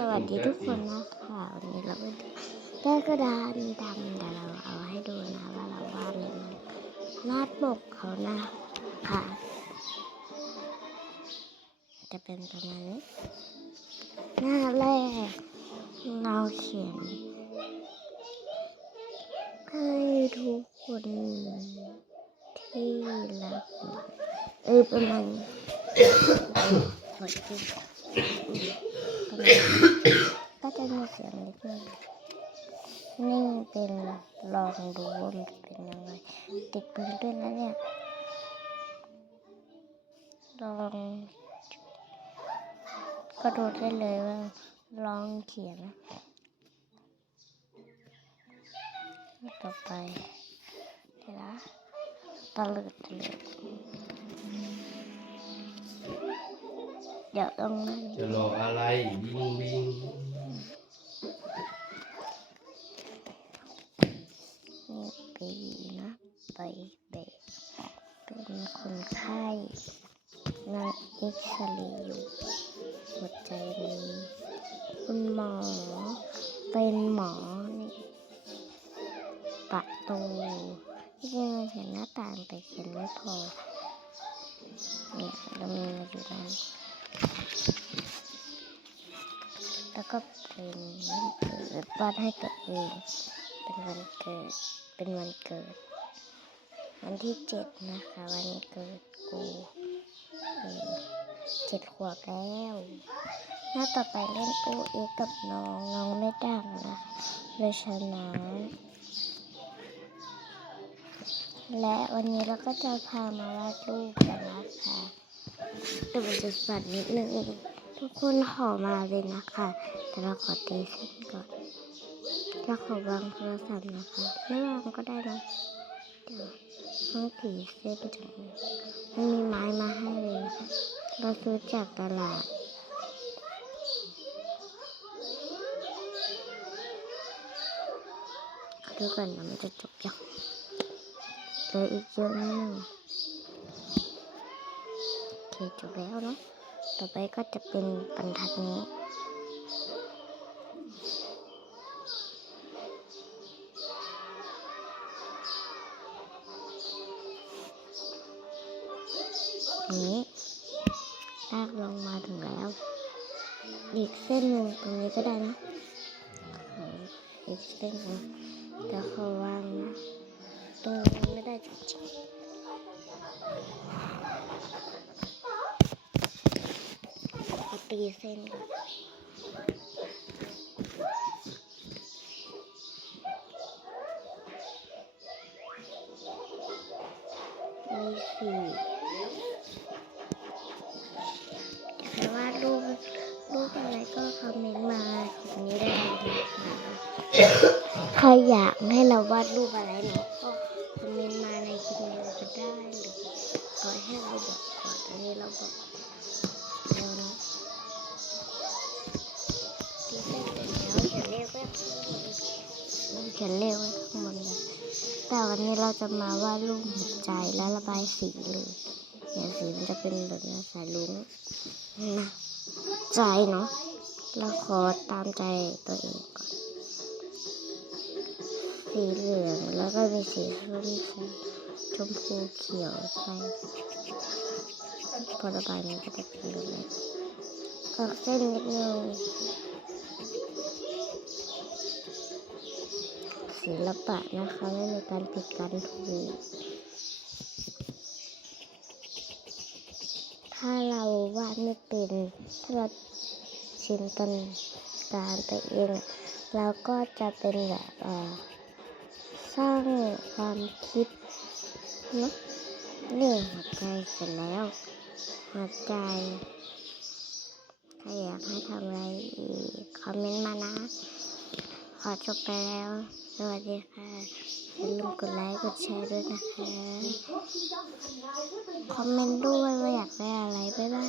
สวัสดีทุกคนนะคะวันนี้เราก็ได้กระดานดำแต่เราเอาให้ดูนะว่าเราวาดยังไงวาดปกเขานะค่ะ จะเป็นประมาณนี้หน้าแรกเราเขียนให้ทุกคนที่รักเออประมาณนี้กดจริงประมาณนี้ ก็จะมีเสียงนิดนึงนี่เป็นลองดูว่ามันเป็นยังไงติดปืนด้วยนะเนี่ยลองก็ดูได้เลยว่าลองเขียน ต่อไปเดี๋ยวนะตะลิดตะลิด เดี๋ยวต้องนั่นจะรออะไรวิ่งวิ่งนี่ปีนะไปเบเป็นคนไข้นอนเอ็กซเรย์อยู่หัวใจมีคุณหมอ เป็นหมอนี่ประตูที่จริงมันเขียนหน้าต่างแต่เขียนไม่พอเนี่ยเรามีมาอยู่นั้น แล้วก็เป็นวันเกิดวาดให้ตัวเองเป็นวันเกิดเป็นวันเกิด วันที่เจ็ดนะคะวันเกิดกูเจ็ดขวบแล้วหน้าต่อไปเล่นอูเอกับน้องน้องไม่ดังนะเลยชนะและวันนี้เราก็จะพามาวาดรูป แต่มันจะสั่นนิดนึง ทุกคนขอมาเลยนะคะ แต่เราขอตีเส้นก่อนเราขอวางโทรศัพท์นะคะ ไม่วางก็ได้นะเดี๋ยวต้องผีเส้นจังมันมีไม้มาให้เลยนะคะเราซื้อจากตลาดดูก่อนนะมันจะจบยังเหลืออีกเยอะนิดนึง เคจบแล้วเนาะต่อไปก็จะเป็นบรรทัดนี้นี้ลากลงมาถึงแล้วอีกเส้นหนึ่งตรงนี้ก็ได้นะอีกเส้นหนึ่งแต่ขอวางนะตรงนี้ไม่ได้จริงๆ ตีเส้นก่อนมีสี่ใครวาดรูปรูปอะไรก็คอมเมนต์มาตรงนี้ได้เลยนะคะใครอยากให้เราวาดรูปอะไรเนาะก็คอมเมนต์มาในคลิปนี้ก็ได้หรือก็ให้เราบอกก่อนอันนี้เราบอกเดี๋ยวนะ เขียนเลขไว้ข้างบนเลยแต่วันนี้เราจะมาวาดรูปหัวใจแล้วระบายสีเลยเนี่ยสีมันจะเป็นแบบนี้สายลุ้งนะใจเนาะเราขอตามใจตัวเองก่อน สีเหลืองแล้วก็มีสีส้มชมพูเขียวไปพอระบายมันก็จะเป็นแบบนี้ออกเส้นนิดนึง ศิลปะนะคะไม่มีการผิดการถูก ถ้าเราวาดไม่เป็นถ้าเราชินตนการตัวเองเราก็จะเป็นแบบสร้างความคิดเนาะนี่หัวใจเสร็จแล้วหัวใจถ้าอยากให้ทำอะไรอีกคอมเมนต์มานะ ขอจบไปแล้ว สวัสดีค่ะอย่าลืมกดไลค์กดแชร์ด้วยนะคะ คอมเมนต์ด้วยว่าอยากได้อะไร บ๊ายบาย